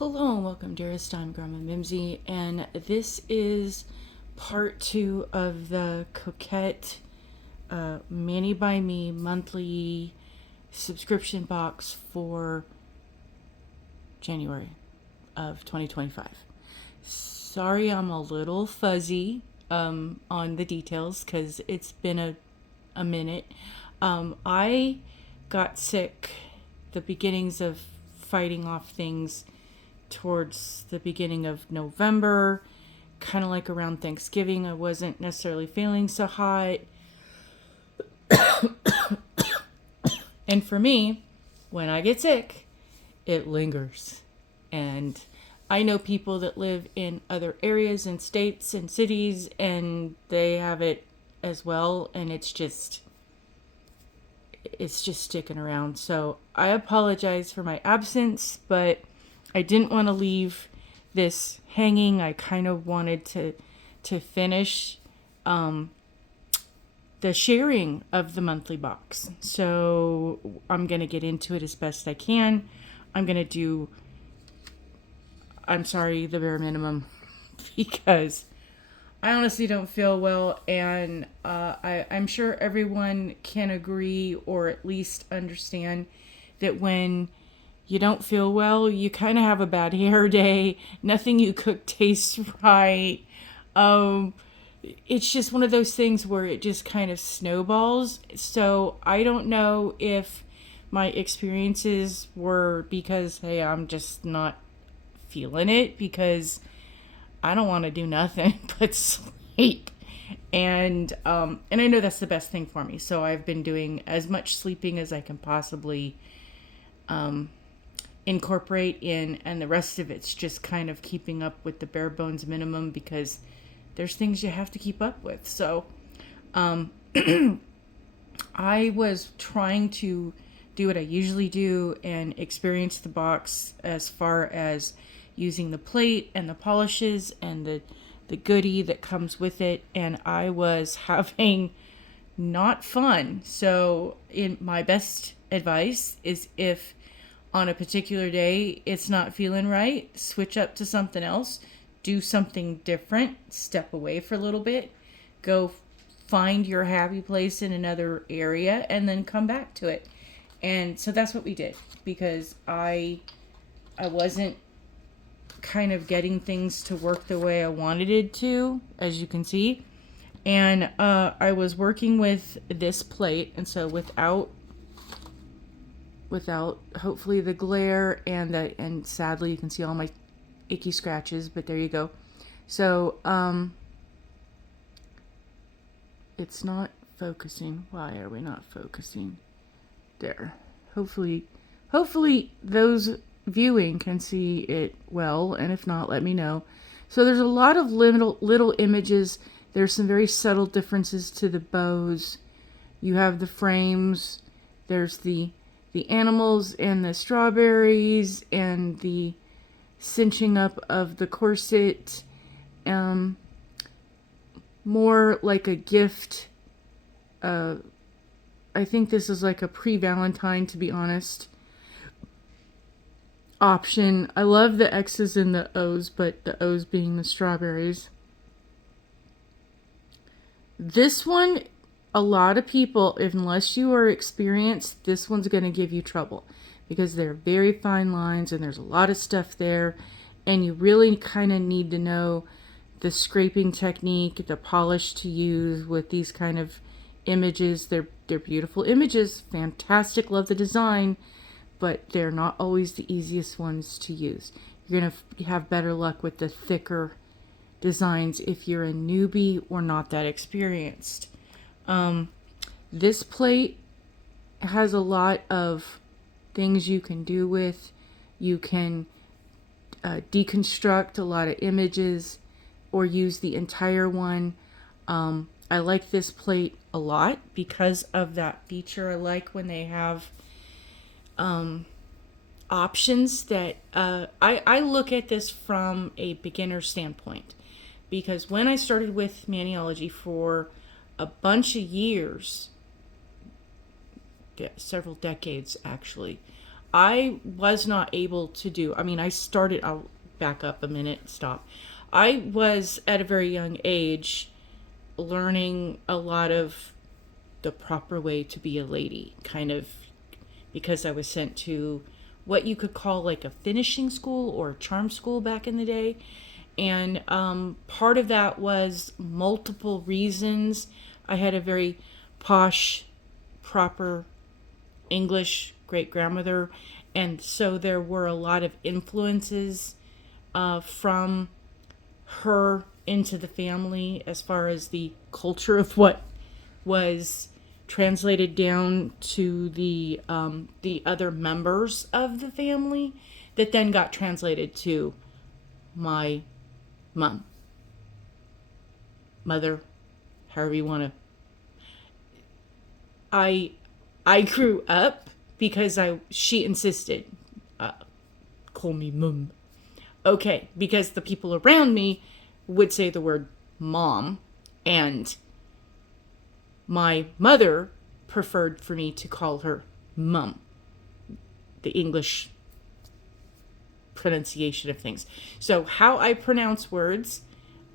Hello and welcome, dearest. I'm Grandma Mimsy, and this is part 2 of the Coquette Mani by Me monthly subscription box for January of 2025. Sorry, I'm a little fuzzy on the details because it's been a minute. I got sick the beginnings of fighting off things towards the beginning of November, kind of like around Thanksgiving. I wasn't necessarily feeling so hot. And for me, when I get sick, it lingers. And I know people that live in other areas and states and cities, and they have it as well, and it's just sticking around. So I apologize for my absence, but I didn't want to leave this hanging. I kind of wanted to finish the sharing of the monthly box. So I'm going to get into it as best I can. I'm going to do, I'm sorry, the bare minimum because I honestly don't feel well, and I'm sure everyone can agree or at least understand that when you don't feel well, you kind of have a bad hair day. Nothing you cook tastes right. It's just one of those things where it just kind of snowballs. So I don't know if my experiences were because, hey, I'm just not feeling it because I don't want to do nothing but sleep. And I know that's the best thing for me. So I've been doing as much sleeping as I can possibly incorporate in, and the rest of it's just kind of keeping up with the bare bones minimum because there's things you have to keep up with. So I was trying to do what I usually do and experience the box as far as using the plate and the polishes and the goodie that comes with it, and I was having not fun. So in my best advice is, if on a particular day it's not feeling right, switch up to something else, do something different, step away for a little bit, go find your happy place in another area, and then come back to it. And so that's what we did, because I wasn't kind of getting things to work the way I wanted it to, as you can see. And I was working with this plate, and so without hopefully the glare and sadly you can see all my icky scratches, but there you go. So it's not focusing. Why are we not focusing? There. Hopefully those viewing can see it well, and if not, let me know. So there's a lot of little images. There's some very subtle differences to the bows. You have the frames. There's the animals and the strawberries and the cinching up of the corset. More like a gift. I think this is like a pre-Valentine, to be honest, option. I love the X's and the O's, but the O's being the strawberries. This one, a lot of people, unless you are experienced, this one's going to give you trouble because they're very fine lines and there's a lot of stuff there, and you really kind of need to know the scraping technique, the polish to use with these kind of images. They're beautiful images, fantastic, love the design, but they're not always the easiest ones to use. You're going to have better luck with the thicker designs if you're a newbie or not that experienced. This plate has a lot of things you can do with. You can deconstruct a lot of images or use the entire one. I like this plate a lot because of that feature. I like when they have options that I look at this from a beginner standpoint, because when I started with Maniology for a bunch of years, several decades actually, I was not able to do. I mean, I'll back up a minute, stop. I was at a very young age learning a lot of the proper way to be a lady, kind of, because I was sent to what you could call like a finishing school or charm school back in the day. And part of that was multiple reasons. I had a very posh, proper English great grandmother, and so there were a lot of influences from her into the family as far as the culture of what was translated down to the other members of the family that then got translated to my mother, however you want to. I grew up because she insisted, call me mum. Okay, because the people around me would say the word mom, and my mother preferred for me to call her mum, the English pronunciation of things. So how I pronounce words,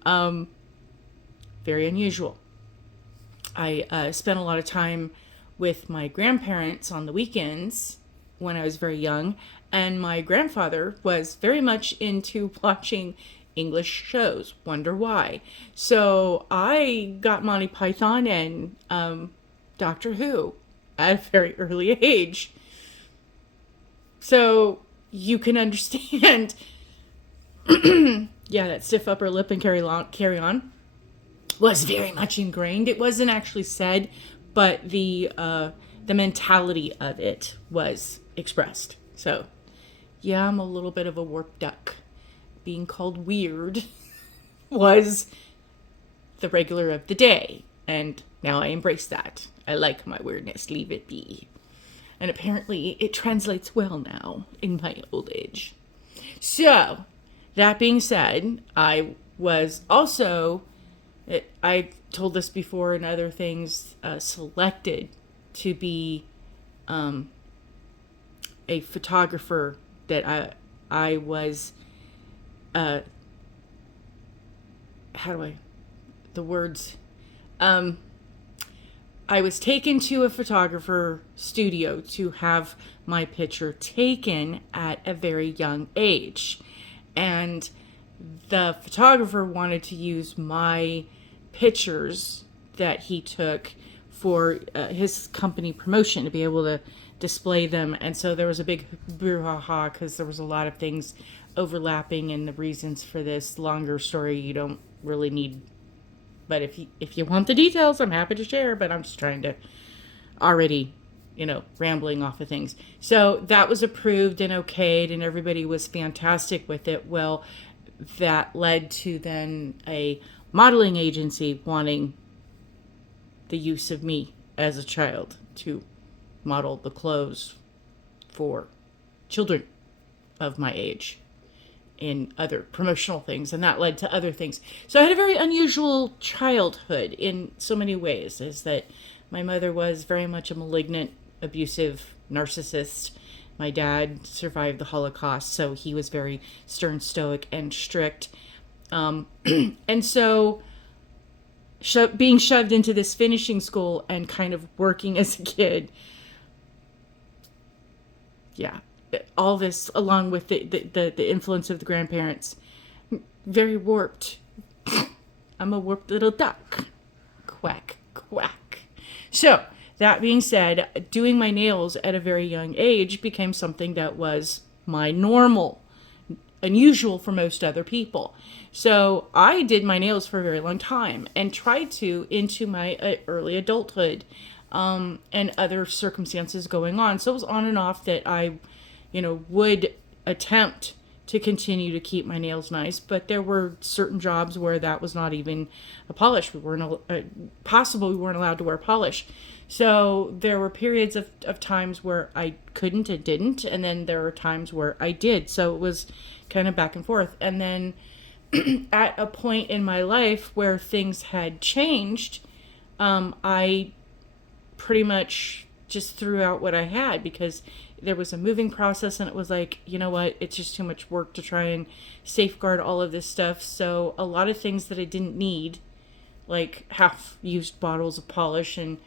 very unusual. I spent a lot of time with my grandparents on the weekends when I was very young, and my grandfather was very much into watching English shows. Wonder why. So I got Monty Python and Doctor Who at a very early age. So you can understand, yeah, that stiff upper lip and carry on was very much ingrained. It wasn't actually said, but the mentality of it was expressed. So, yeah, I'm a little bit of a warped duck. Being called weird was the regular of the day, and now I embrace that. I like my weirdness, leave it be. And apparently it translates well now in my old age. So, that being said, I was also, I told this before and other things, selected to be a photographer that I was, I was taken to a photographer studio to have my picture taken at a very young age. And the photographer wanted to use my pictures that he took for his company promotion to be able to display them. And so there was a big brouhaha because there was a lot of things overlapping, and the reasons for this longer story you don't really need. But if you want the details, I'm happy to share, but I'm just trying to already, rambling off of things. So that was approved and okayed, and everybody was fantastic with it. Well, that led to then a modeling agency wanting the use of me as a child to model the clothes for children of my age in other promotional things, and that led to other things. So I had a very unusual childhood in so many ways, is that my mother was very much a malignant, abusive narcissist. My dad survived the Holocaust, so he was very stern, stoic, and strict. And so being shoved into this finishing school and kind of working as a kid, yeah, all this along with the influence of the grandparents, very warped. I'm a warped little duck. Quack, quack. So, that being said, doing my nails at a very young age became something that was my normal, unusual for most other people. So I did my nails for a very long time and tried to into my early adulthood and other circumstances going on. So it was on and off that I, would attempt to continue to keep my nails nice, but there were certain jobs where that was not even a polish. We weren't allowed to wear polish. So there were periods of times where I couldn't and didn't, and then there were times where I did. So it was kind of back and forth. And then at a point in my life where things had changed, I pretty much just threw out what I had because there was a moving process, and it was like, you know what, it's just too much work to try and safeguard all of this stuff. So a lot of things that I didn't need, like half used bottles of polish, and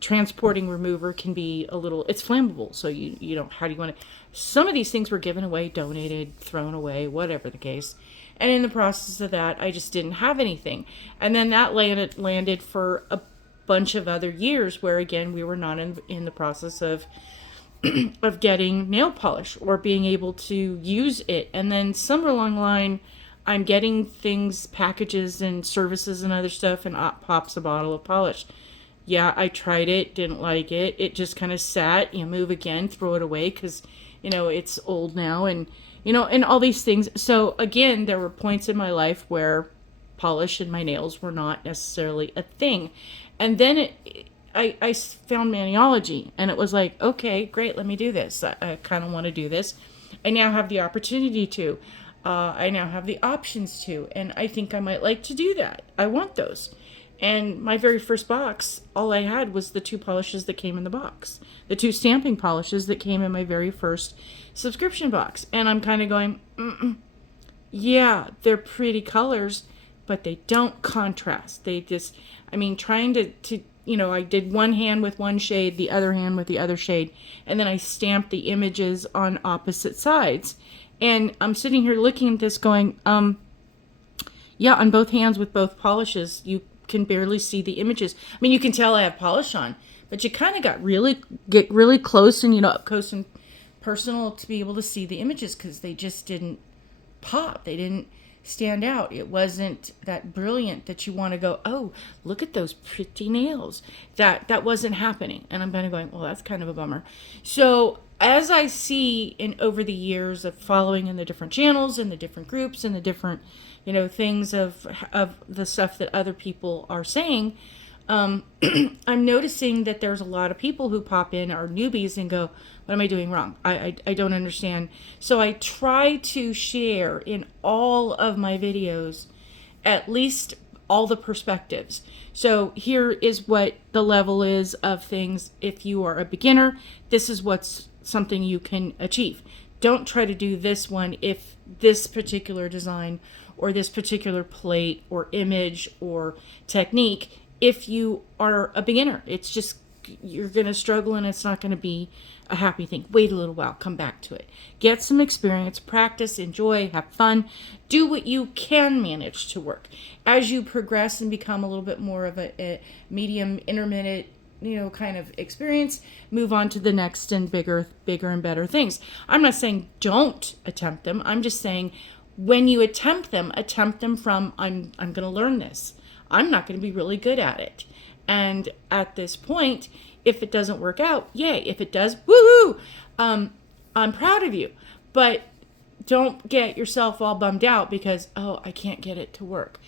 transporting remover can be a little, it's flammable, so you don't, how do you want to, some of these things were given away, donated, thrown away, whatever the case. And in the process of that, I just didn't have anything. And then that landed for a bunch of other years where, again, we were not in the process of of getting nail polish or being able to use it. And then somewhere along the line, I'm getting things, packages and services and other stuff, and up pops a bottle of polish. Yeah, I tried it, didn't like it. It just kind of sat, move again, throw it away because, it's old now, and, and all these things. So again, there were points in my life where polish and my nails were not necessarily a thing. And then I found Maniology, and it was like, okay, great, let me do this. I kind of want to do this. I now have the opportunity to. I now have the options to, and I think I might like to do that. I want those. And my very first box, all I had was the 2 polishes that came in the box. The 2 stamping polishes that came in my very first subscription box. And I'm kind of going, yeah, they're pretty colors, but they don't contrast. They just, trying to I did one hand with one shade, the other hand with the other shade, and then I stamped the images on opposite sides. And I'm sitting here looking at this going, yeah, on both hands with both polishes, you can barely see the images. You can tell I have polish on, but you kind of get really close and, up close and personal to be able to see the images, because they just didn't pop. They didn't stand out. It wasn't that brilliant that you want to go, oh, look at those pretty nails. That wasn't happening. And I'm kind of going, well, that's kind of a bummer. So as I see over the years of following in the different channels and the different groups and the different, things of the stuff that other people are saying, I'm noticing that there's a lot of people who pop in, are newbies, and go, what am I doing wrong? I don't understand. So I try to share in all of my videos at least all the perspectives. So here is what the level is of things. If you are a beginner, this is what's something you can achieve. Don't try to do this one if this particular design or this particular plate or image or technique, if you are a beginner. It's just, you're going to struggle, and it's not going to be a happy thing. Wait a little while, come back to it. Get some experience, practice, enjoy, have fun. Do what you can manage to work. As you progress and become a little bit more of a medium, intermediate, kind of experience, move on to the next and bigger and better things. I'm not saying don't attempt them. I'm just saying when you attempt them from, I'm going to learn this. I'm not going to be really good at it. And at this point, if it doesn't work out, yay. If it does, woohoo! I'm proud of you. But don't get yourself all bummed out because, oh, I can't get it to work.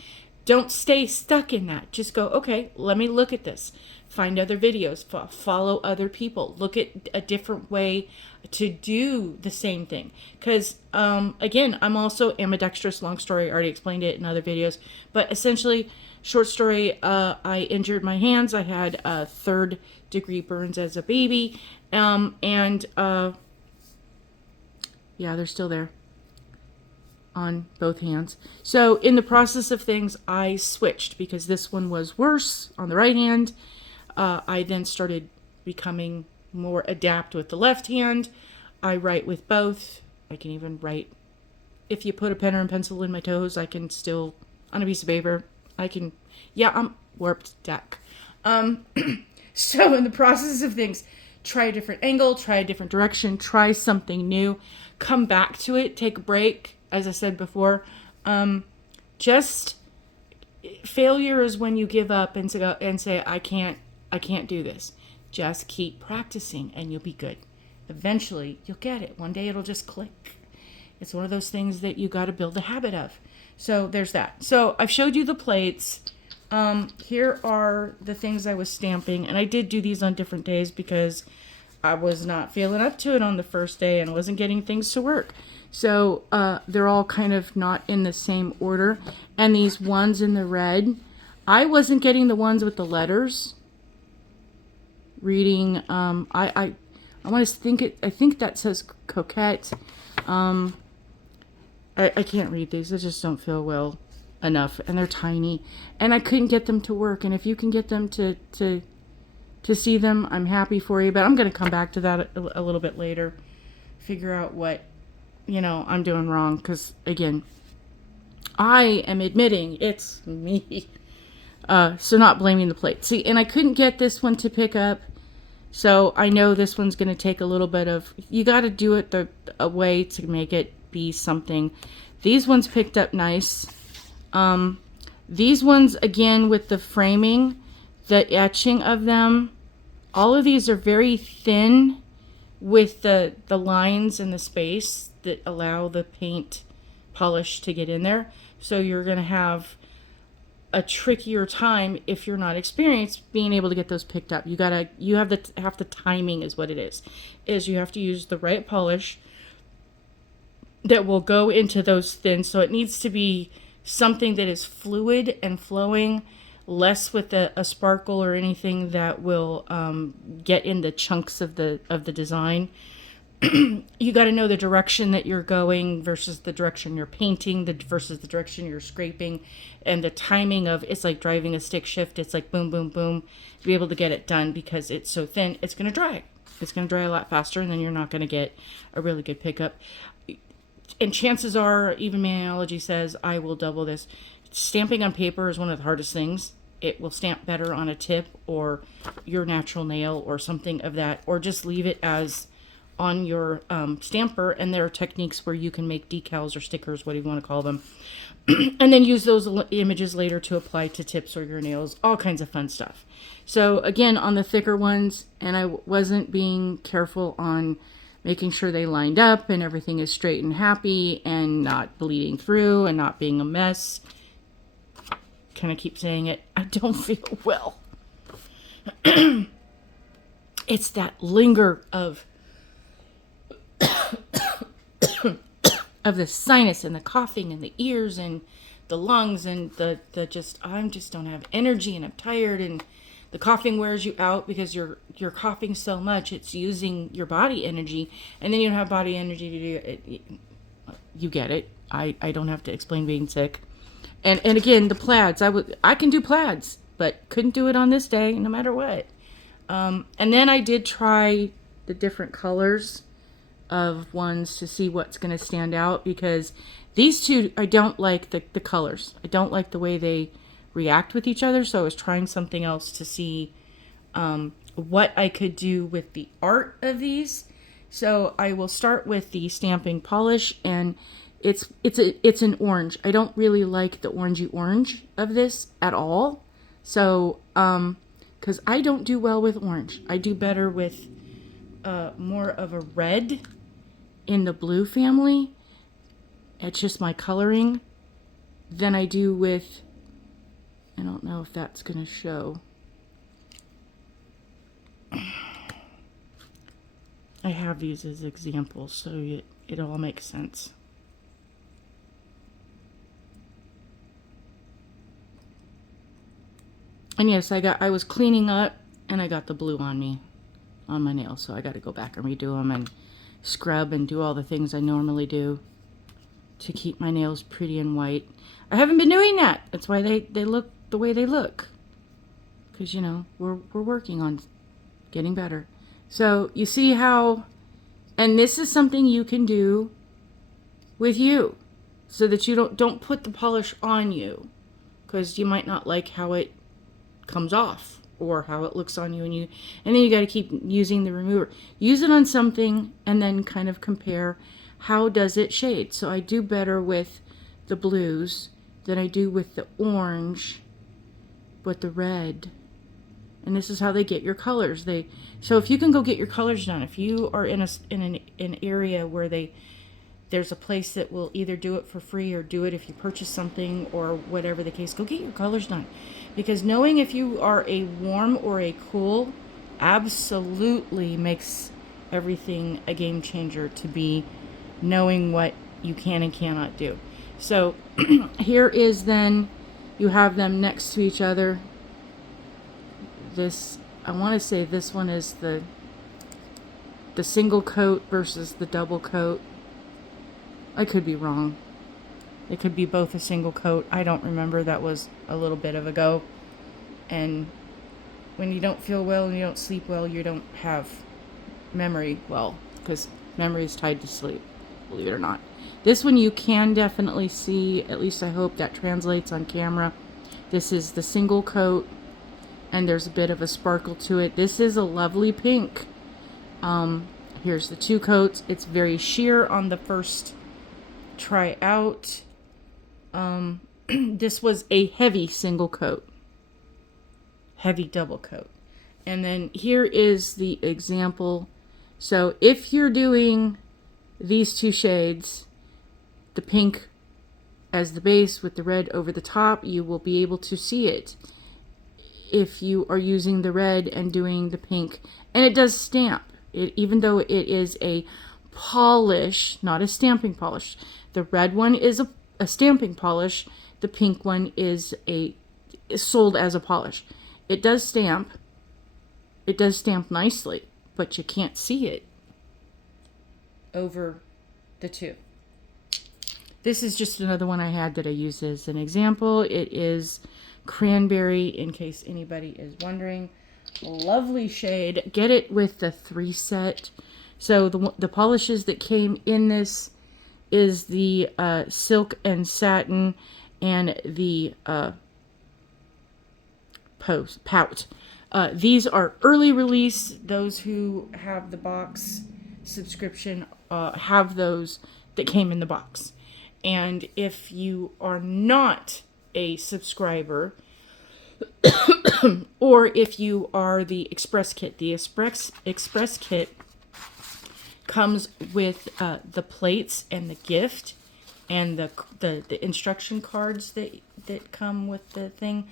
Don't stay stuck in that. Just go, okay, let me look at this. Find other videos, follow other people, look at a different way to do the same thing. Because, again, I'm also ambidextrous. Long story, I already explained it in other videos. But essentially, short story, I injured my hands. I had 3rd-degree burns as a baby. Yeah, they're still there on both hands. So in the process of things, I switched because this one was worse on the right hand. I then started becoming more adept with the left hand. I write with both. I can even write, if you put a pen or a pencil in my toes, I can still, on a piece of paper, I'm warped deck. So in the process of things, try a different angle, try a different direction, try something new, come back to it, take a break. As I said before, just failure is when you give up and say, I can't do this. Just keep practicing and you'll be good. Eventually you'll get it. One day it'll just click. It's one of those things that you got to build a habit of. So there's that. So I've showed you the plates. Here are the things I was stamping, and I did do these on different days because I was not feeling up to it on the first day and wasn't getting things to work. So they're all kind of not in the same order. And these ones in the red, I wasn't getting the ones with the letters. Reading, I I think that says Coquette. I can't read these. I just don't feel well enough, and they're tiny, and I couldn't get them to work. And if you can get them to see them, I'm happy for you. But I'm going to come back to that a little bit later. Figure out what, I'm doing wrong. Because, again, I am admitting it's me. So not blaming the plate. See, and I couldn't get this one to pick up. So I know this one's going to take a little bit of, you got to do it a way to make it be something. These ones picked up nice. These ones, again, with the framing, the etching of them, all of these are very thin with the lines and the space that allow the paint polish to get in there. So you're going to have a trickier time if you're not experienced being able to get those picked up. You have the timing is what it is you have to use the right polish that will go into those thin. So it needs to be something that is fluid and flowing, less with a sparkle or anything that will get in the chunks of the design. You got to know the direction that you're going versus the direction you're painting, versus the direction you're scraping, and the timing of, it's like driving a stick shift. It's like boom, boom, boom, to be able to get it done, because it's so thin, it's going to dry. It's going to dry a lot faster, and then you're not going to get a really good pickup. And chances are, even Maniology says, I will double this. Stamping on paper is one of the hardest things. It will stamp better on a tip or your natural nail or something of that, or just leave it as on your stamper. And there are techniques where you can make decals or stickers, whatever you want to call them, and then use those images later to apply to tips or your nails, all kinds of fun stuff. So again, on the thicker ones, and I wasn't being careful on making sure they lined up and everything is straight and happy and not bleeding through and not being a mess. Kind of keep saying it. I don't feel well. It's that linger of the sinus and the coughing and the ears and the lungs and the just, I just don't have energy and I'm tired, and the coughing wears you out because you're coughing so much. It's using your body energy, and then you don't have body energy to do it. You get it. I don't have to explain being sick. And again, the plaids. I can do plaids, but couldn't do it on this day, no matter what. And then I did try the different colors of ones to see what's going to stand out, because these two, I don't like the colors. I don't like the way they react with each other. So I was trying something else to see what I could do with the art of these. So I will start with the stamping polish, and it's an orange. I don't really like the orangey orange of this at all. So because I don't do well with orange. I do better with more of a red in the blue family. It's just my coloring than I do with, I don't know if that's going to show. I have these as examples, so it all makes sense. And yes, I was cleaning up and I got the blue on me, on my nails, so I got to go back and redo them and scrub and do all the things I normally do to keep my nails pretty and white. I haven't been doing that. That's why they look the way they look. Because, we're working on getting better. So you see how, and this is something you can do with you, so that you don't put the polish on you, because you might not like how it comes off or how it looks on you, and then you got to keep using the remover. Use it on something and then kind of compare how does it shade. So I do better with the blues than I do with the orange, but the red. And this is how they get your colors. So if you can go get your colors done, if you are in an area where there's a place that will either do it for free or do it if you purchase something or whatever the case, go get your colors done. Because knowing if you are a warm or a cool absolutely makes everything a game changer, to be knowing what you can and cannot do. So here is then, you have them next to each other. This, I want to say this one is the the single coat versus the double coat. I could be wrong. It could be both a single coat. I don't remember. That was a little bit of ago. And when you don't feel well and you don't sleep well, you don't have memory well, because memory is tied to sleep, believe it or not. This one you can definitely see, at least I hope that translates on camera. This is the single coat, and there's a bit of a sparkle to it. This is a lovely pink. Here's the two coats. It's very sheer on the first try out. This was a heavy single coat, heavy double coat. And then here is the example. So if you're doing these two shades, the pink as the base with the red over the top, you will be able to see it. If you are using the red and doing the pink, and it does stamp, even though it is a polish, not a stamping polish. The red one is a stamping polish. The pink one is sold as a polish. It does stamp. It does stamp nicely, but you can't see it over the two. This is just another one I had that I use as an example. It is cranberry, in case anybody is wondering. Lovely shade. Get it with the 3 set. So the polishes that came in this is the silk and satin and the pout. These are early release. Those who have the box subscription have those that came in the box. And if you are not a subscriber, or if you are the Express Kit, the Express Kit comes with the plates and the gift and the instruction cards that come with the thing.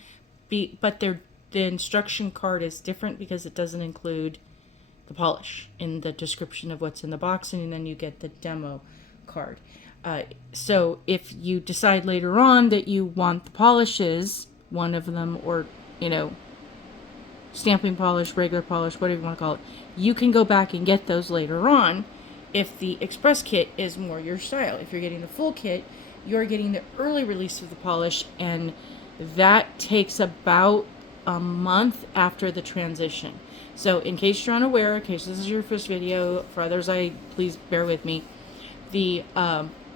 But the instruction card is different because it doesn't include the polish in the description of what's in the box, and then you get the demo card. So if you decide later on that you want the polishes, one of them, or, stamping polish, regular polish, whatever you want to call it, you can go back and get those later on if the Express Kit is more your style. If you're getting the full kit, you're getting the early release of the polish, and that takes about a month after the transition. So in case you're unaware, in case this is your first video, for others, please bear with me. The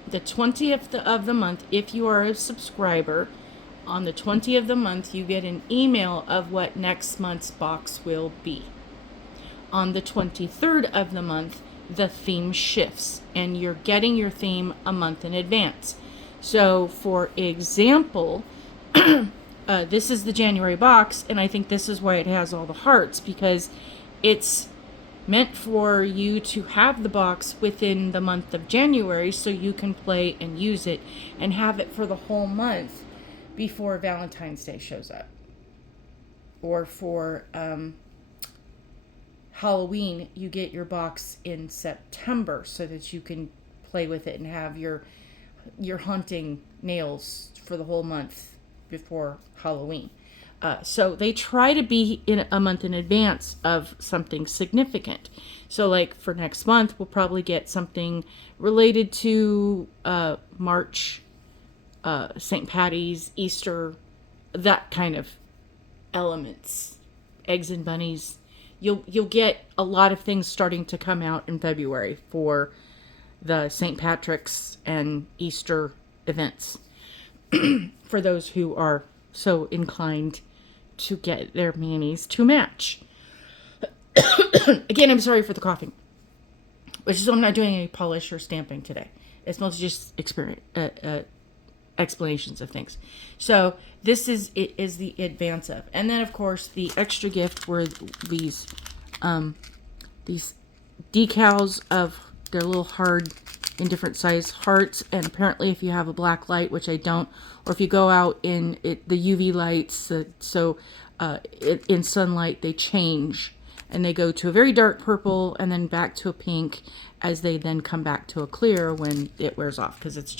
20th of the month, if you are a subscriber, on the 20th of the month, you get an email of what next month's box will be. On the 23rd of the month, the theme shifts, and you're getting your theme a month in advance. So, for example, this is the January box, and I think this is why it has all the hearts, because it's meant for you to have the box within the month of January so you can play and use it and have it for the whole month before Valentine's Day shows up. Or for Halloween, you get your box in September so that you can play with it and have your hunting nails for the whole month before Halloween. So they try to be in a month in advance of something significant. So like for next month, we'll probably get something related to March, St. Patty's, Easter, that kind of elements, eggs and bunnies. You'll get a lot of things starting to come out in February for the St. Patrick's and Easter events. For those who are so inclined to get their manis to match. Again, I'm sorry for the coughing. Which is why I'm not doing any polish or stamping today. It's mostly just explanations of things. So this is the advance of. And then, of course, the extra gift were these decals of their little hard in different size hearts, and apparently if you have a black light, which I don't, or if you go out in the UV lights, in sunlight, they change and they go to a very dark purple and then back to a pink as they then come back to a clear when it wears off, because it's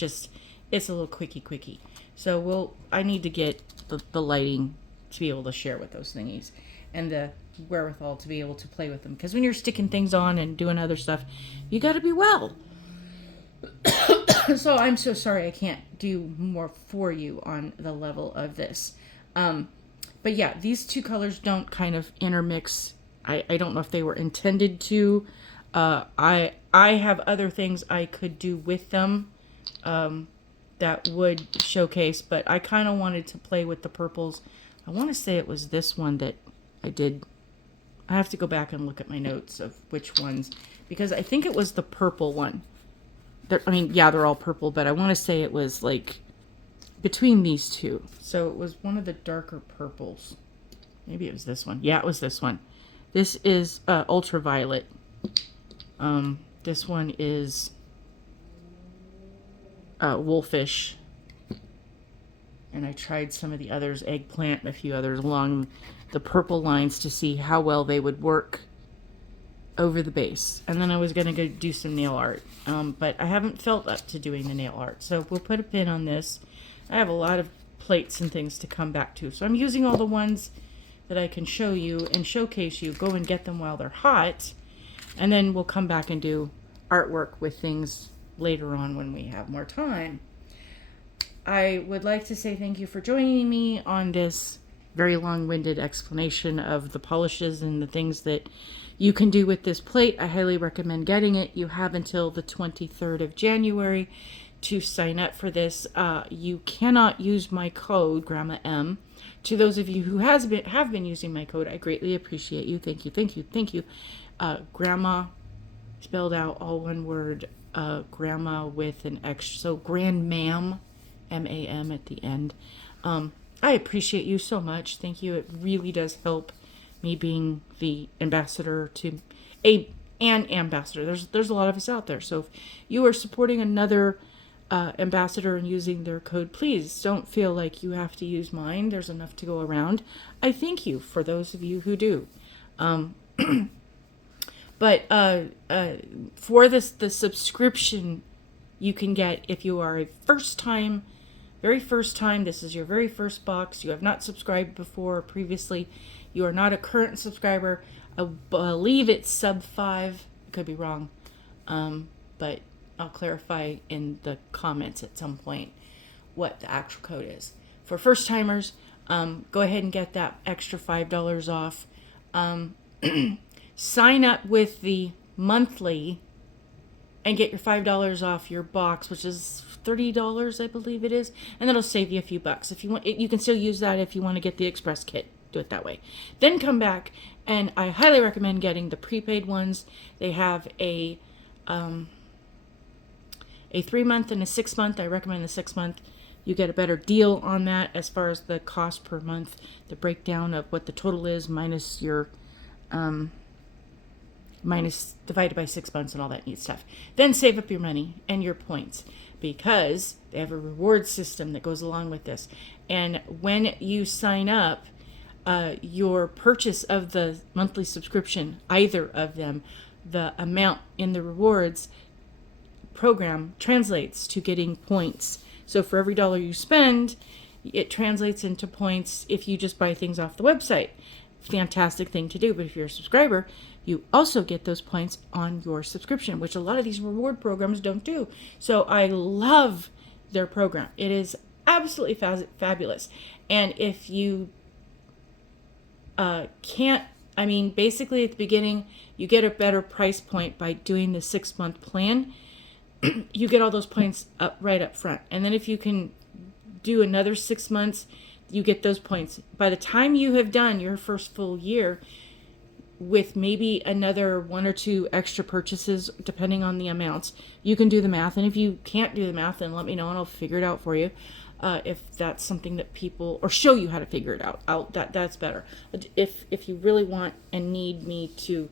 a little quickie. So I need to get the lighting to be able to share with those thingies. and the wherewithal to be able to play with them. Because when you're sticking things on and doing other stuff, you got to be well. So I'm so sorry I can't do more for you on the level of this. But yeah, these two colors don't kind of intermix. I don't know if they were intended to. I have other things I could do with them that would showcase, but I kind of wanted to play with the purples. I want to say it was this one that I did. I have to go back and look at my notes of which ones, because I think it was the purple one. They're all purple, but I want to say it was like between these two. So it was one of the darker purples. Maybe it was this one. Yeah, it was this one. This is ultraviolet. This one is wolfish. And I tried some of the others, eggplant and a few others along the purple lines to see how well they would work over the base. And then I was going to go do some nail art. But I haven't felt up to doing the nail art. So we'll put a pin on this. I have a lot of plates and things to come back to. So I'm using all the ones that I can show you and showcase you. Go and get them while they're hot. And then we'll come back and do artwork with things later on when we have more time. I would like to say thank you for joining me on this very long-winded explanation of the polishes and the things that you can do with this plate. I highly recommend getting it. You have until the 23rd of January to sign up for this. You cannot use my code, Grandma M. To those of you who have been using my code, I greatly appreciate you. Thank you, thank you, thank you. Grandma, spelled out all one word, Grandma with an extra, so Grandmam, M-A-M at the end. I appreciate you so much. Thank you. It really does help me being the ambassador to an ambassador. There's a lot of us out there. So if you are supporting another ambassador and using their code, please don't feel like you have to use mine. There's enough to go around. I thank you for those of you who do. But for the subscription you can get if you are a very first time, this is your very first box, you have not subscribed before or previously, you are not a current subscriber, I believe it's sub 5, I could be wrong, but I'll clarify in the comments at some point what the actual code is. For first timers, go ahead and get that extra $5 off. Sign up with the monthly and get your $5 off your box, which is $30, I believe it is, and that'll save you a few bucks. If you want, you can still use that if you want to get the express kit. Do it that way. Then come back, and I highly recommend getting the prepaid ones. They have a 3-month and a 6-month. I recommend the 6-month. You get a better deal on that as far as the cost per month, the breakdown of what the total is minus your minus divided by 6 months and all that neat stuff. Then save up your money and your points, because they have a reward system that goes along with this. And when you sign up, your purchase of the monthly subscription, either of them, the amount in the rewards program translates to getting points. So for every dollar you spend, it translates into points if you just buy things off the website. Fantastic thing to do. But if you're a subscriber, you also get those points on your subscription, which a lot of these reward programs don't do. So I love their program. It is absolutely fabulous. And if you basically at the beginning, you get a better price point by doing the 6-month plan. You get all those points right up front. And then if you can do another 6 months, you get those points. By the time you have done your first full year with maybe another 1 or 2 extra purchases, depending on the amounts, you can do the math. And if you can't do the math, then let me know and I'll figure it out for you. If that's something that people, or show you how to figure it out. That's better. If you really want and need me to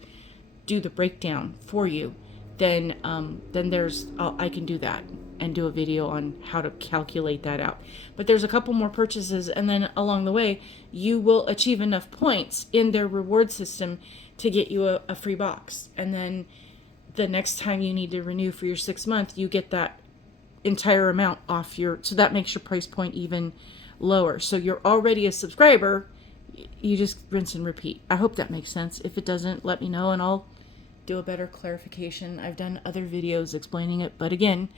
do the breakdown for you, then I can do that and do a video on how to calculate that out. But there's a couple more purchases, and then along the way, you will achieve enough points in their reward system to get you a free box. And then the next time you need to renew for your 6 month, you get that entire amount off so that makes your price point even lower. So you're already a subscriber, you just rinse and repeat. I hope that makes sense. If it doesn't, let me know and I'll do a better clarification. I've done other videos explaining it, but again,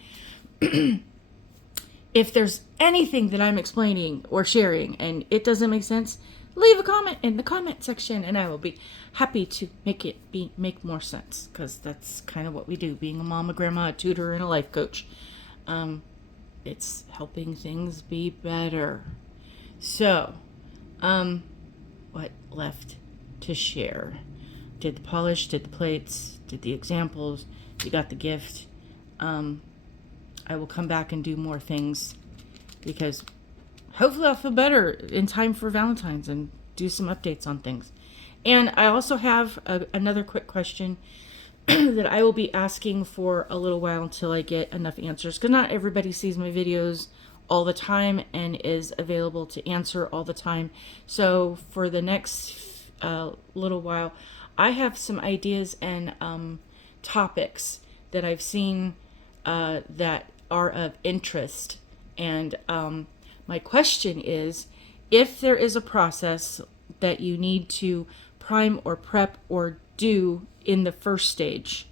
if there's anything that I'm explaining or sharing and it doesn't make sense, leave a comment in the comment section and I will be happy to make more sense, because that's kind of what we do, being a mom, a grandma, a tutor, and a life coach. It's helping things be better. So, what left to share? Did the polish, did the plates, did the examples, you got the gift. I will come back and do more things, because hopefully I'll feel better in time for Valentine's and do some updates on things. And I also have another quick question that I will be asking for a little while until I get enough answers, because not everybody sees my videos all the time and is available to answer all the time. So for the next little while, I have some ideas and topics that I've seen that are of interest. And my question is, if there is a process that you need to prime or prep or do in the first stage,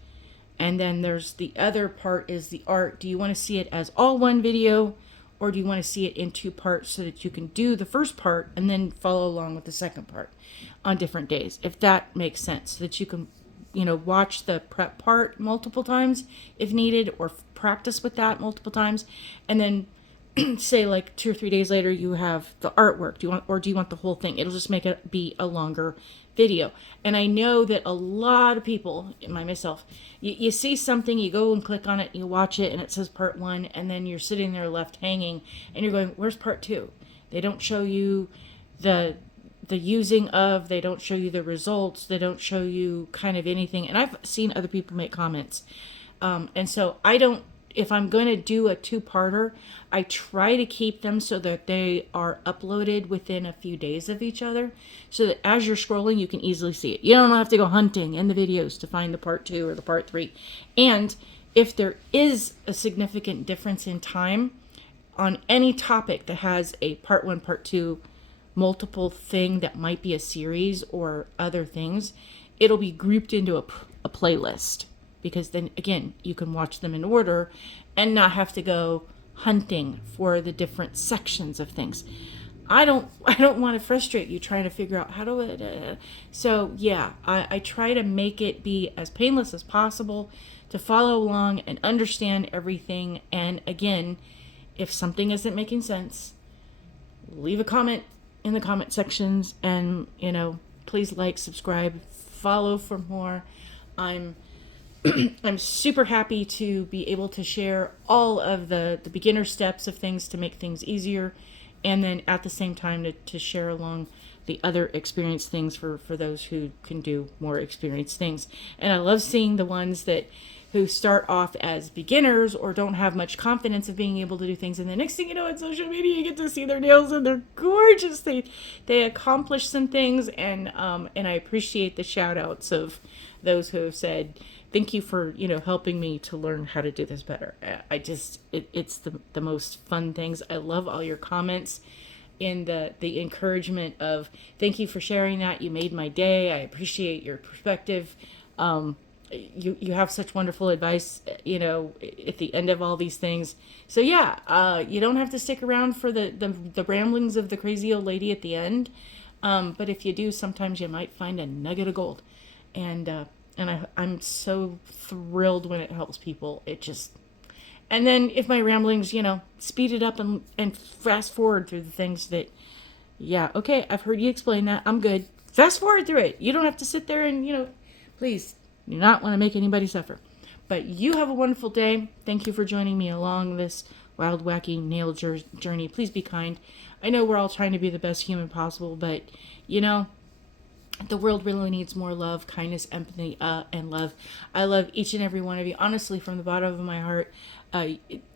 and then there's the other part is the art, do you want to see it as all one video, or do you want to see it in two parts so that you can do the first part and then follow along with the second part on different days, if that makes sense, so that you can watch the prep part multiple times if needed, or practice with that multiple times, and then say like 2 or 3 days later you have the artwork. Do you want the whole thing? It'll just make it be a longer video. And I know that a lot of people, myself, you see something, you go and click on it, you watch it, and it says part 1, and then you're sitting there left hanging, and you're going, where's part 2? They don't show you the using of, they don't show you the results, they don't show you kind of anything. And I've seen other people make comments. And so if I'm going to do a 2-parter, I try to keep them so that they are uploaded within a few days of each other, so that as you're scrolling, you can easily see it. You don't have to go hunting in the videos to find the part 2 or the part 3. And if there is a significant difference in time on any topic that has a part 1, part 2, multiple thing that might be a series or other things, it'll be grouped into a playlist, because then again you can watch them in order and not have to go hunting for the different sections of things. I don't want to frustrate you trying to figure out how do it. So yeah, I try to make it be as painless as possible to follow along and understand everything. And again, if something isn't making sense, leave a comment in the comment sections, and please like, subscribe, follow for more. I'm super happy to be able to share all of the beginner steps of things to make things easier, and then at the same time to share along the other experienced things for those who can do more experienced things. And I love seeing the ones who start off as beginners or don't have much confidence of being able to do things, and the next thing you know, on social media you get to see their nails and they're gorgeous. They accomplish some things, and I appreciate the shout outs of those who have said thank you for helping me to learn how to do this better. It's the most fun things. I love all your comments in the encouragement of thank you for sharing that. You made my day. I appreciate your perspective. You have such wonderful advice, at the end of all these things. So yeah, you don't have to stick around for the ramblings of the crazy old lady at the end. But if you do, sometimes you might find a nugget of gold. And I'm so thrilled when it helps people. And then if my ramblings, speed it up and fast forward through the things that, yeah, okay, I've heard you explain that. I'm good. Fast forward through it. You don't have to sit there and, please, do not want to make anybody suffer. But you have a wonderful day. Thank you for joining me along this wild, wacky nail journey. Please be kind. I know we're all trying to be the best human possible, but, the world really needs more love, kindness, empathy, and love. I love each and every one of you, honestly, from the bottom of my heart.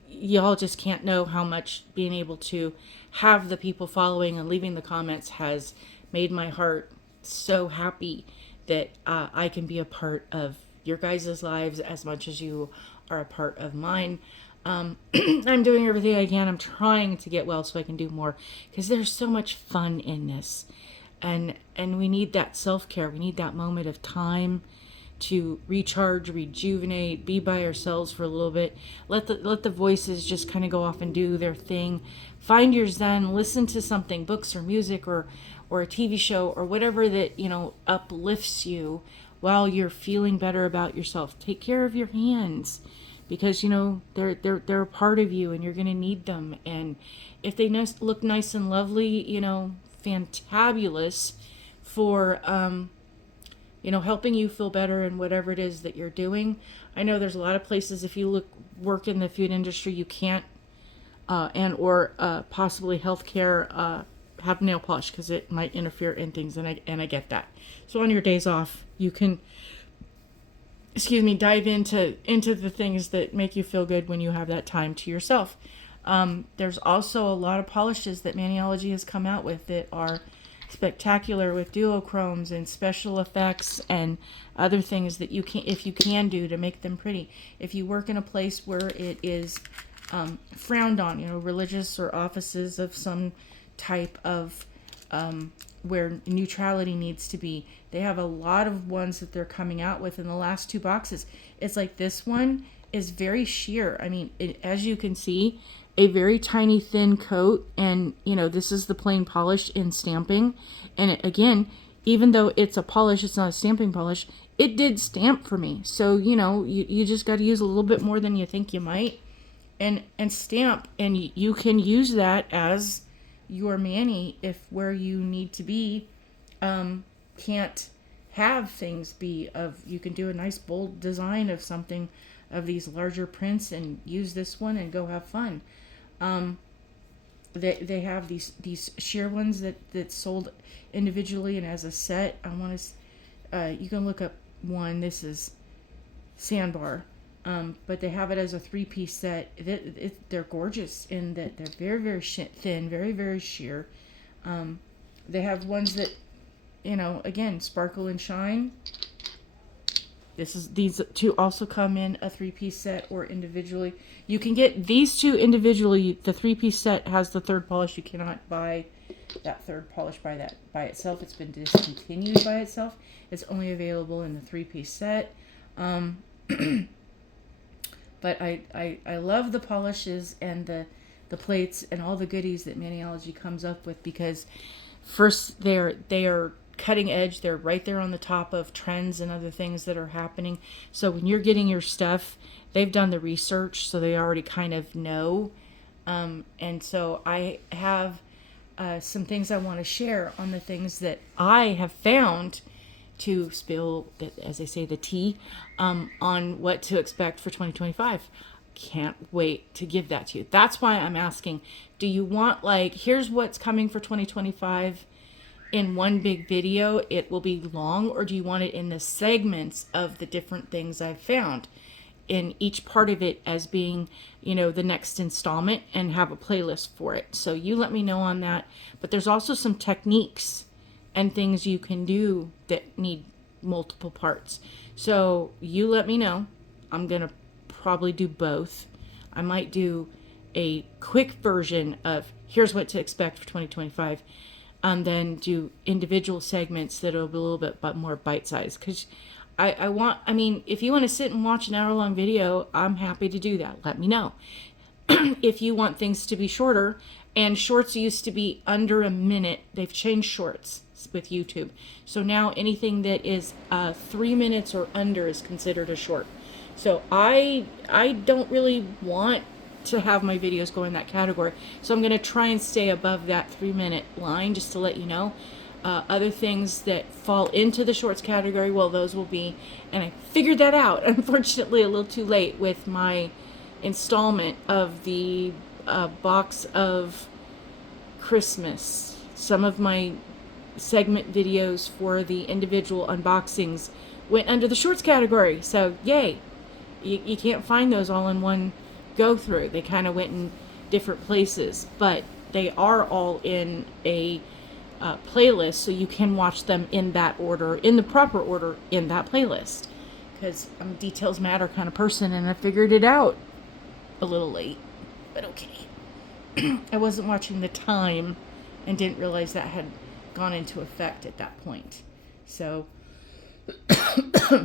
Y'all just can't know how much being able to have the people following and leaving the comments has made my heart so happy that I can be a part of your guys' lives as much as you are a part of mine. I'm doing everything I can. I'm trying to get well so I can do more, because there's so much fun in this. And we need that self-care. We need that moment of time to recharge, rejuvenate, be by ourselves for a little bit. Let the voices just kind of go off and do their thing. Find your zen, listen to something, books or music or a TV show or whatever that, uplifts you while you're feeling better about yourself. Take care of your hands because they're a part of you and you're going to need them. And if they look nice and lovely, fantabulous for helping you feel better in whatever it is that you're doing. I know there's a lot of places, if you work in the food industry, you can't or possibly healthcare have nail polish because it might interfere in things, and I get that. So on your days off, you can dive into the things that make you feel good when you have that time to yourself. There's also a lot of polishes that Maniology has come out with that are spectacular, with duochromes and special effects and other things that you can do to make them pretty. If you work in a place where it is frowned on, religious or offices of some type of where neutrality needs to be, they have a lot of ones that they're coming out with in the last 2 boxes. It's like this one is very sheer. I mean, as you can see, a very tiny thin coat, and this is the plain polish in stamping. And again, even though it's a polish, it's not a stamping polish, it did stamp for me. So you just got to use a little bit more than you think you might and stamp, and you can use that as your mani if where you need to be can't have things be of, you can do a nice bold design of something of these larger prints and use this one and go have fun. They have these sheer ones that sold individually and as a set. I want to you can look up one. This is Sandbar, but they have it as a 3-piece set. They're gorgeous in that they're very, very thin, very, very sheer. They have ones that again, sparkle and shine. These 2 also come in a 3-piece set or individually. You can get these 2 individually. The 3-piece set has the 3rd polish. You cannot buy that 3rd polish by itself. It's been discontinued by itself. It's only available in the 3-piece set. But I love the polishes and the plates and all the goodies that Maniology comes up with, because first they are cutting edge. They're right there on the top of trends and other things that are happening. So when you're getting your stuff, they've done the research, so they already kind of know. And so I have some things I want to share on the things that I have found to spill, as they say, the tea on what to expect for 2025. Can't wait to give that to you. That's why I'm asking, do you want, here's what's coming for 2025 in one big video? It will be long, or do you want it in the segments of the different things I've found, in each part of it as being, the next installment, and have a playlist for it? So you let me know on that. But there's also some techniques and things you can do that need multiple parts. So you let me know. I'm going to probably do both. I might do a quick version of here's what to expect for 2025, and then do individual segments that'll be a little bit more bite-sized. Because if you want to sit and watch an hour-long video, I'm happy to do that. Let me know. If you want things to be shorter, and shorts used to be under a minute, they've changed shorts with YouTube. So now anything that is 3 minutes or under is considered a short. So I don't really want to have my videos go in that category. So I'm going to try and stay above that 3-minute line, just to let you know. Other things that fall into the shorts category, well, those will be, and I figured that out, unfortunately, a little too late with my installment of the box of Christmas. Some of my segment videos for the individual unboxings went under the shorts category. So yay, you can't find those all in one go through. They kind of went in different places, but they are all in a playlist, so you can watch them in that order, in the proper order in that playlist, because I'm a details matter kind of person, and I figured it out a little late, but okay. I wasn't watching the time and didn't realize that had gone into effect at that point. So,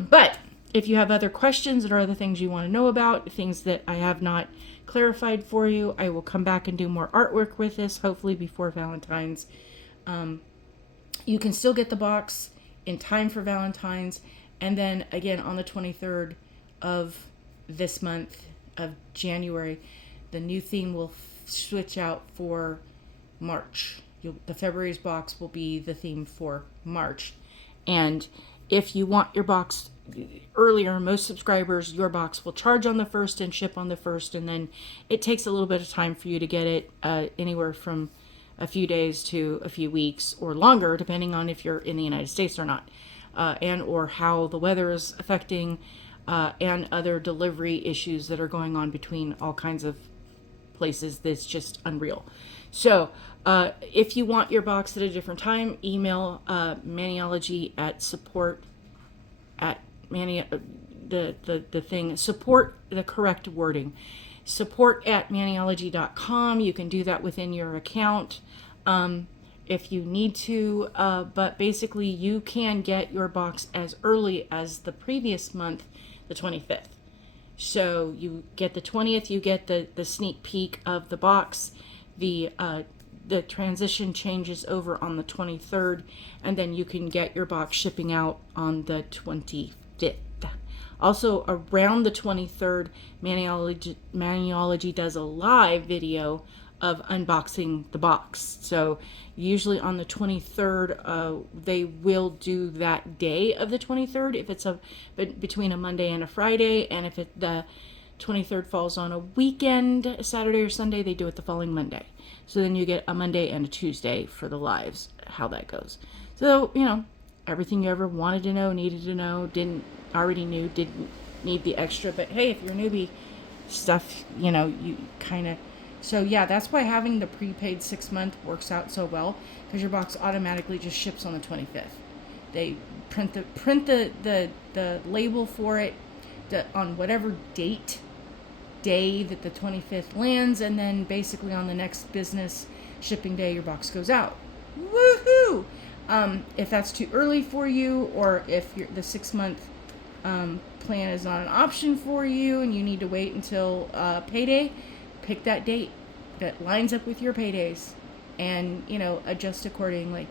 but if you have other questions or other things you want to know about, things that I have not clarified for you, I will come back and do more artwork with this, hopefully before Valentine's. You can still get the box in time for Valentine's. And then again, on the 23rd of this month of January, the new theme will switch out for March. The February's box will be the theme for March. And if you want your box earlier, most subscribers, your box will charge on the 1st and ship on the 1st. And then it takes a little bit of time for you to get it, anywhere from a few days to a few weeks or longer, depending on if you're in the United States or not, and or how the weather is affecting, and other delivery issues that are going on between all kinds of places. That's just unreal. So if you want your box at a different time, email Maniology at support at support, the correct wording, support at maniology.com. You can do that within your account if you need to, but basically you can get your box as early as the previous month, the 25th. So you get the 20th, you get the sneak peek of the box. The transition changes over on the 23rd, and then you can get your box shipping out on the 25th. Also, around the 23rd, Maniology does a live video of unboxing the box. So usually on the 23rd, they will do that day of the 23rd, if it's between a Monday and a Friday, and if the 23rd falls on a weekend, Saturday or Sunday, they do it the following Monday. So then you get a Monday and a Tuesday for the lives, how that goes. So, everything you ever wanted to know, needed to know, didn't need the extra. But hey, if you're a newbie, stuff, you kind of... So yeah, that's why having the prepaid 6-month works out so well, because your box automatically just ships on the 25th. They print the label for it on whatever day that the 25th lands, and then basically on the next business shipping day, your box goes out. Woohoo! If that's too early for you, or if the 6-month plan is not an option for you and you need to wait until payday, pick that date that lines up with your paydays and, adjust accordingly.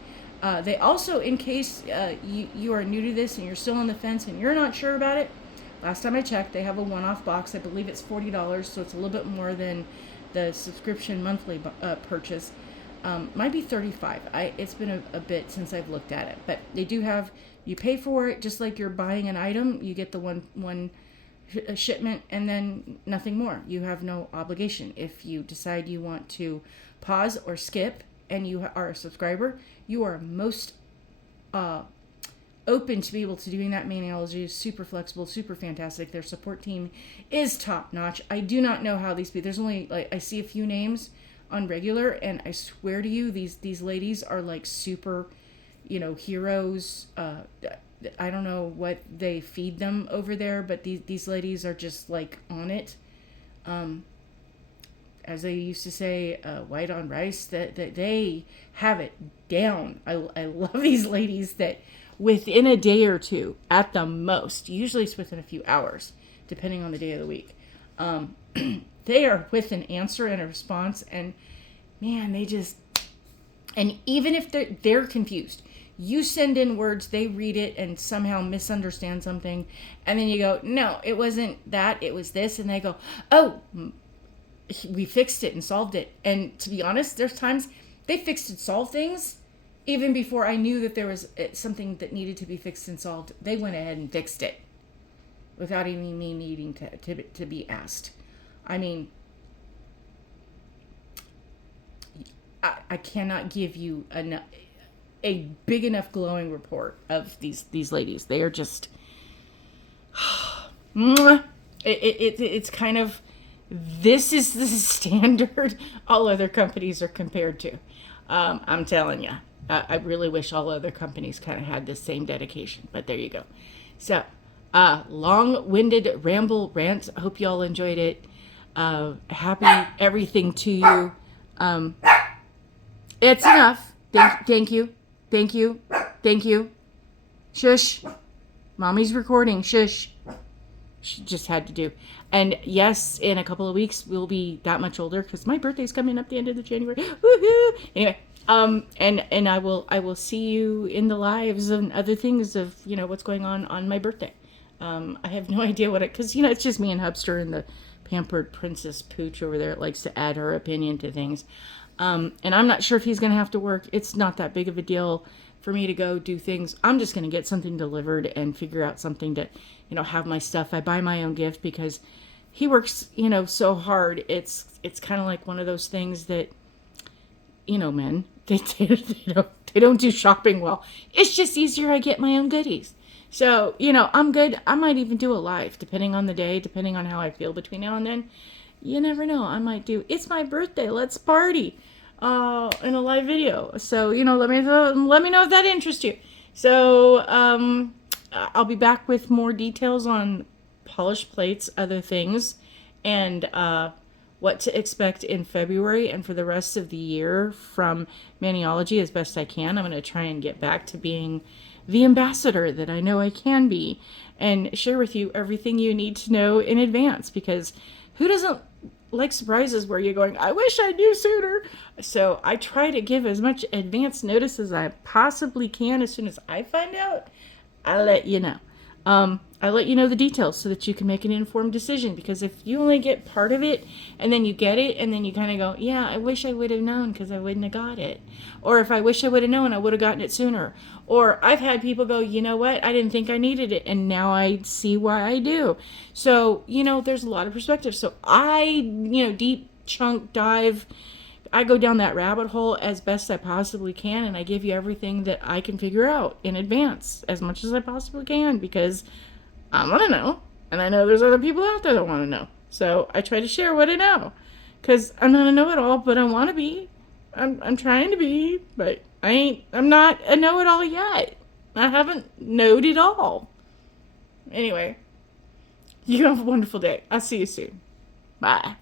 They also, in case you are new to this and you're still on the fence and you're not sure about it, last time I checked, they have a one-off box. I believe it's $40, so it's a little bit more than the subscription monthly purchase. Might be $35. It's been a bit since I've looked at it, but they do have, you pay for it just like you're buying an item. You get the one shipment and then nothing more. You have no obligation. If you decide you want to pause or skip and you are a subscriber, you are most open to be able to doing that. Maniology is super flexible, super fantastic. Their support team is top notch. I do not know how these people, there's only, I see a few names on regular, and I swear to you, these ladies are super, heroes. I don't know what they feed them over there, but these ladies are just on it. As they used to say, white on rice, that they have it down. I love these ladies that within a day or two at the most, usually it's within a few hours, depending on the day of the week, they are with an answer and a response, and man, and even if they're confused, you send in words, they read it and somehow misunderstand something, and then you go, no, it wasn't that, it was this, and they go, oh, we fixed it and solved it. And to be honest, there's times they fixed and solved things even before I knew that there was something that needed to be fixed and solved. They went ahead and fixed it without even me needing to be asked. I mean, I cannot give you a big enough glowing report of these ladies. They are just it's kind of, this is the standard all other companies are compared to. I'm telling you, I really wish all other companies kind of had the same dedication, but there you go. So long-winded ramble rant. I hope you all enjoyed it. Happy everything to you. It's enough. Thank you. Thank you. Thank you. Shush. Mommy's recording. Shush. She just had to do. And yes, in a couple of weeks, we'll be that much older because my birthday's coming up the end of the January. Woohoo! Anyway, and I will see you in the lives and other things of, what's going on my birthday. I have no idea because, it's just me and Hubster and the pampered Princess Pooch over there that likes to add her opinion to things. And I'm not sure if he's going to have to work. It's not that big of a deal for me to go do things. I'm just going to get something delivered and figure out something to, have my stuff. I buy my own gift because he works, so hard. It's kind of like one of those things that, men, they don't do shopping well. It's just easier. I get my own goodies. So, I'm good. I might even do a live, depending on the day, depending on how I feel between now and then. You never know. I might do, it's my birthday, let's party, in a live video. So, let me know if that interests you. So, I'll be back with more details on polished plates, other things, and what to expect in February and for the rest of the year from Maniology as best I can. I'm going to try and get back to being the ambassador that I know I can be and share with you everything you need to know in advance, because who doesn't like surprises where you're going, I wish I knew sooner. So I try to give as much advance notice as I possibly can. As soon as I find out, I'll let you know. I let you know the details so that you can make an informed decision, because if you only get part of it and then you get it and then you kind of go, yeah, I wish I would have known because I wouldn't have got it. Or if I wish I would have known, I would have gotten it sooner. Or I've had people go, you know what, I didn't think I needed it and now I see why I do. So, there's a lot of perspective. So I, deep chunk dive, I go down that rabbit hole as best I possibly can, and I give you everything that I can figure out in advance as much as I possibly can, because I want to know, and I know there's other people out there that want to know. So I try to share what I know, because I'm not a know-it-all, but I want to be. I'm trying to be, but I'm not a know-it-all yet. I haven't knowed it all. Anyway, you have a wonderful day. I'll see you soon. Bye.